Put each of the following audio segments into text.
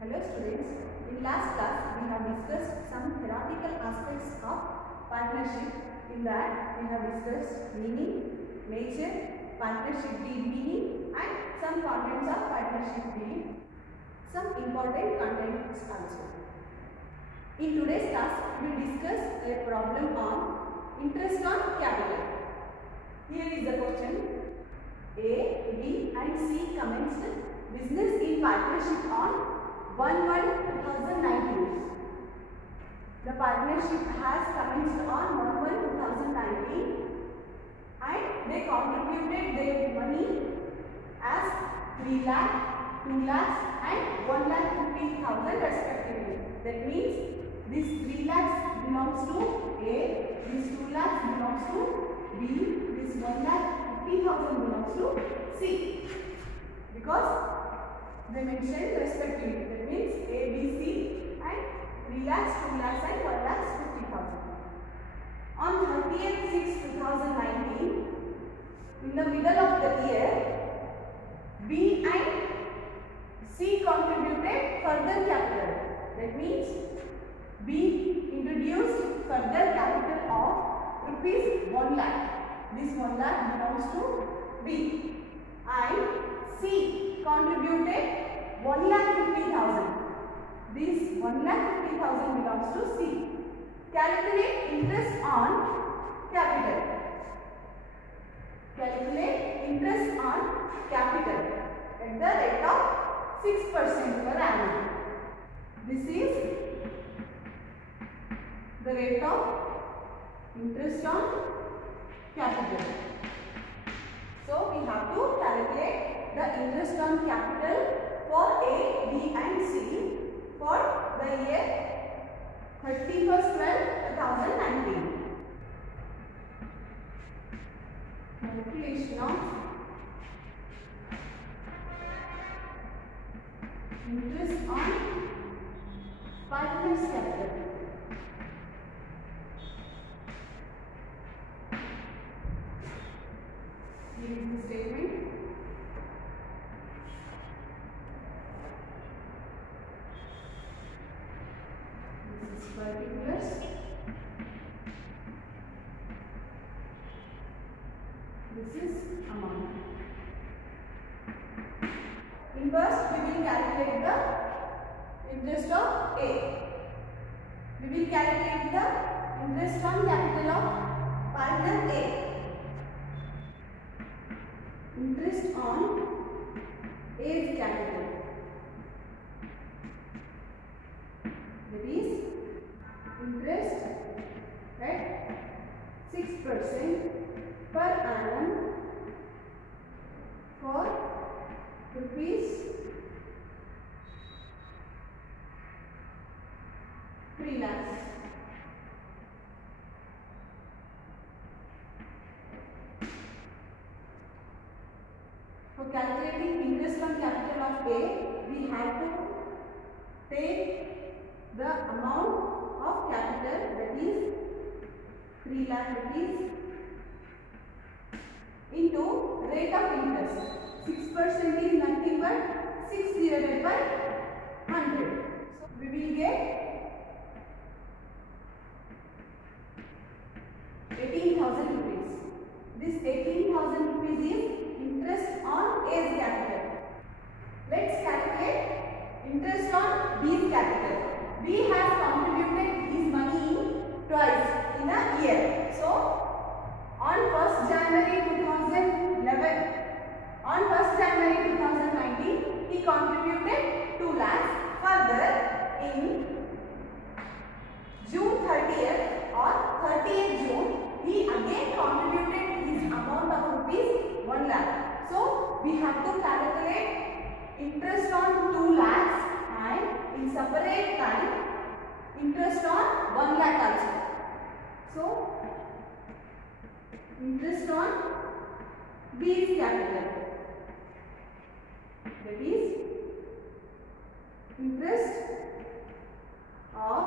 Hello students, in last class we have discussed some theoretical aspects of partnership. In that we have discussed meaning, nature, partnership deed meaning and some contents of partnership deed, some important contents also. In today's class we will discuss a problem on interest on capital. Here is the question. A, B and C commenced business in partnership on 1/1/2019. The partnership has commenced on 1/1/2019 and they contributed their money as 3 lakh, 2 lakhs and 1,50,000 respectively. That means this 3 lakhs belongs to A, this 2 lakhs belongs to B, this 1,50,000 belongs to C. Because they mentioned respectively. That means A, B, C and 3 lakhs, 2 lakhs and 1,50,000. On 30th/6/2019, in the middle of the year, B and C contributed further capital. That means B introduced further capital of rupees 1 lakh. This 1 lakh belongs to B and C contributed 1,50,000. This 1,50,000 belongs to C. Calculate interest on capital. Calculate interest on capital at the rate of 6% per annum. This is the rate of interest on capital. So we have to calculate the interest on capital for A, B and C for the year 31st/12/2019. Calculation of interest on partners' capital. Here is the statement. Particulars. This is amount. In first, we will calculate the interest of A. We will calculate the interest on capital of partner A. Interest on A's capital. That is interest at 6% per annum for rupees 3 lakhs. For calculating interest on capital of A, we have to take the amount of capital, that is 3 lakh rupees, into rate of interest. 6% is nothing but 6 divided by 100. So we will get 18,000 rupees. This 18,000 rupees is interest on A's capital. Let's calculate interest on B's capital. B has contributed his money twice in a year. So, on 1st January 2011, on 1st January 2019, he contributed 2 lakhs. Further, in June 30th or 30th June, he again contributed his amount of rupees 1 lakh. So, we have to calculate interest on 2 lakhs and in separate time interest on 1 lakh also. So, interest on B's capital, that is interest of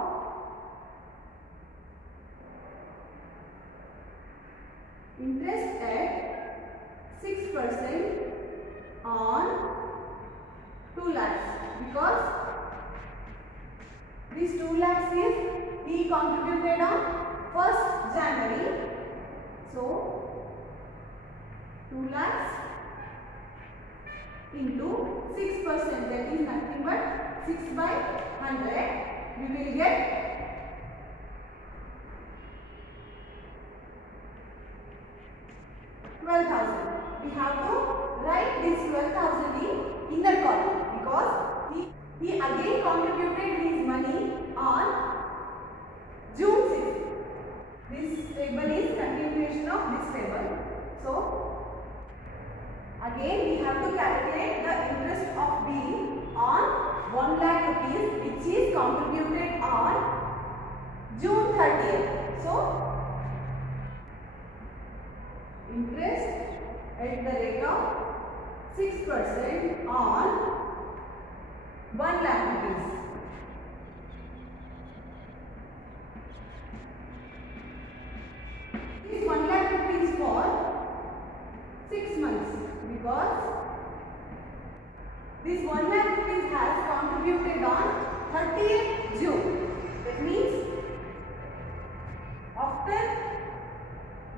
interest at 6% on 2 lakhs, because 6 by 100, we will get 12,000. We have to write this 12,000 in inner column because he again contributed his money on June 6th. This table is continuation of this table. So again we have to calculate the interest of B on 1 lakh rupees which is contributed on June 30th. So interest at the rate of 6% on 1 lakh rupees. This 1 lakh rupees for 6 months because this 1 lakh rupees has contributed on 30th June. That means after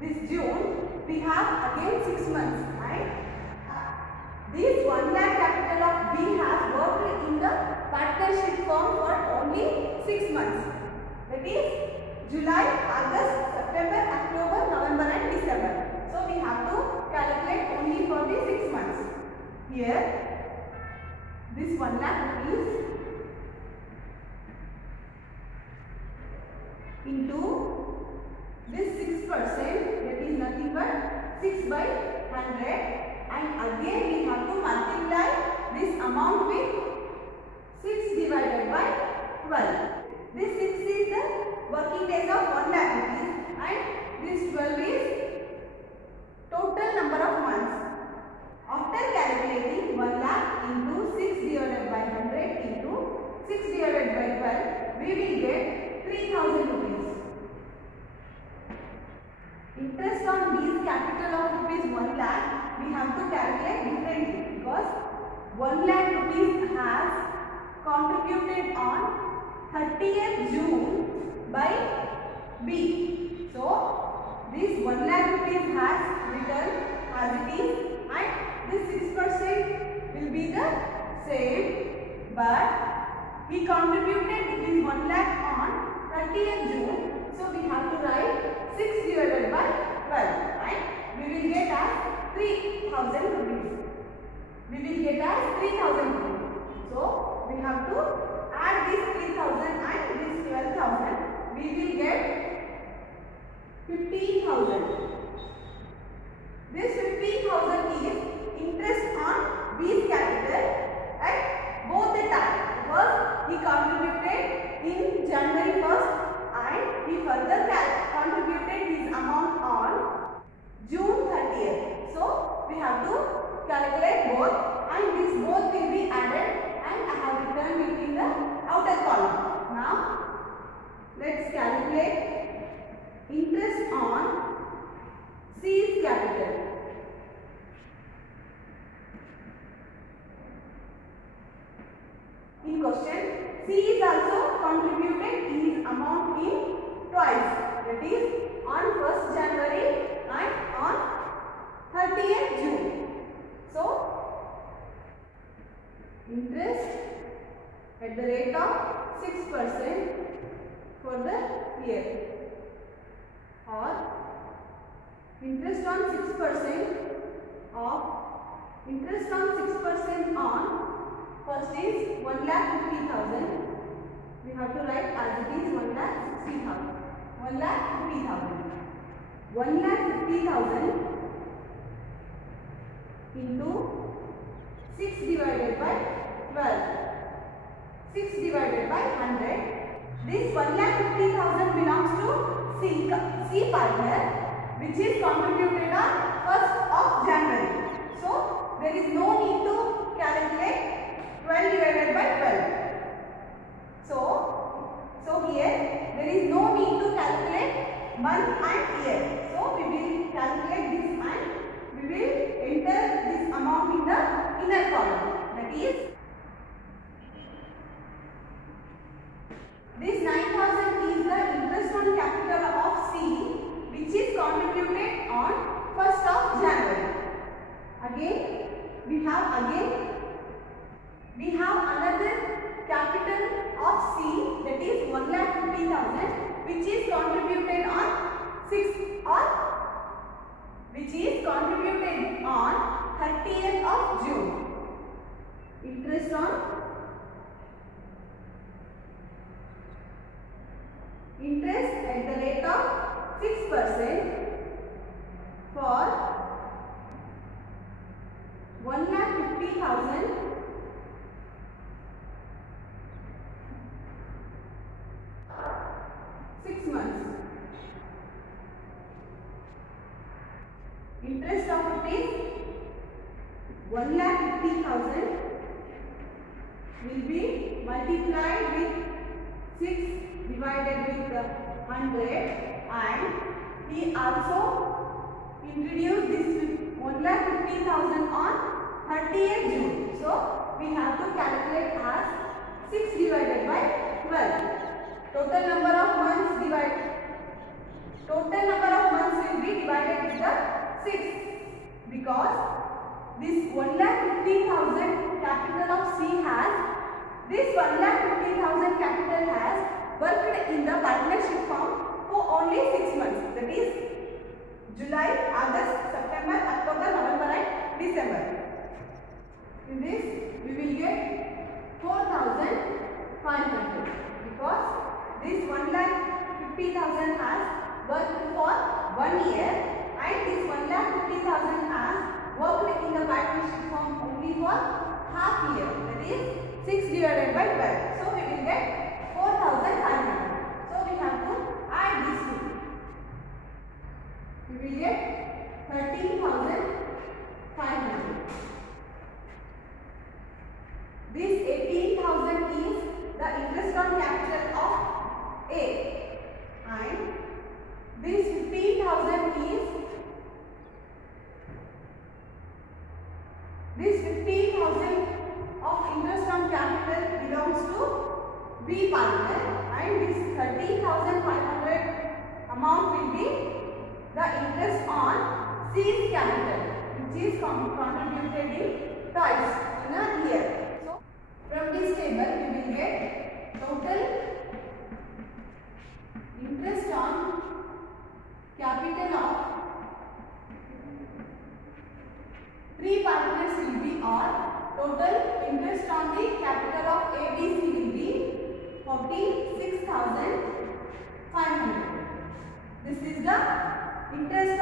this June we have again 6 months, and this 1 lakh capital of B has worked in the partnership firm for only 6 months. That is July, August, September, October, November and December. So we have to calculate only for the 6 months. Here this 1 lakh rupees into this 6%, that is nothing but 6 by 100, and again we have to multiply this amount with 6 divided by 12. This 6 is the working days of 1 lakh rupees and this 12 is total number of months. After calculating 1 lakh into 6 divided by 100 into 6 divided by 12, we will get 3,000 rupees. Interest on B's capital of rupees 1 lakh we have to calculate differently because 1 lakh rupees has contributed on 30th June by B. So this 1 lakh rupees has returned as it is, and this 6% will be the same, but he contributed his 1 lakh on 30th June. So we have to write 6 divided by 12 and we will get as 3,000 rupees. We will get as 3,000 rupees. So we have to add this 3,000 and this 12,000. We will get 15,000. This 15,000 is interest on B's capital at both the time. First he contributed in January 1st and he further contributed his amount on June 30th. So we have to calculate both, and this both will be added, and I have written it in the outer column. Now let's calculate interest on C's capital. In question, C is also contributed his amount in twice, that is on 1st January and on 30th June. So interest at the rate of 6% for the year, or interest on 6% on first is 1,50,000. We have to write as it is 1,60,000. 1,50,000. 1,50,000 into 6 divided by 12. 6 divided by 100. This 1,50,000 belongs to C partner, which is contributed on 1st of January. So there is no need to calculate 12 divided by 12. So here there is no need to calculate month and year. So we will calculate this and we will enter this amount in the inner column. That is this 9,000 is the interest on capital of C which is contributed on 1st of January. Again we have another 1,50,000 which is contributed on 30th of June. Interest at the rate of 6% for 1,50,000 6 months. Interest of rupees 1,50,000 will be multiplied with 6 divided with 100, and he also introduced this 1,50,000 on 30th June. So we have to calculate as 6 divided by 12. Total number of months will be divided with the 6, because this 1,50,000 capital of C has, this 1,50,000 capital has worked in the partnership firm for only 6 months, that is July, August, September, October, November and December. In this we will get 4,500, because this 1,50,000 has worked for 1 year, and this 1,50,000 has worked in the partnership firm only for half year, that is 6 divided by 12. So we will get 4,500. So we have to add these two. We will get 13,500. This 18,000 is the interest on capital of A, and this 15,000 is of interest on capital belongs to B partner, and this 13,500 amount will be the interest on C's capital, which is contributed in twice in a year. So from this table we will get total interest on capital of 3 partners will be, or total interest on the capital of ABC will be 46,500. This is the interest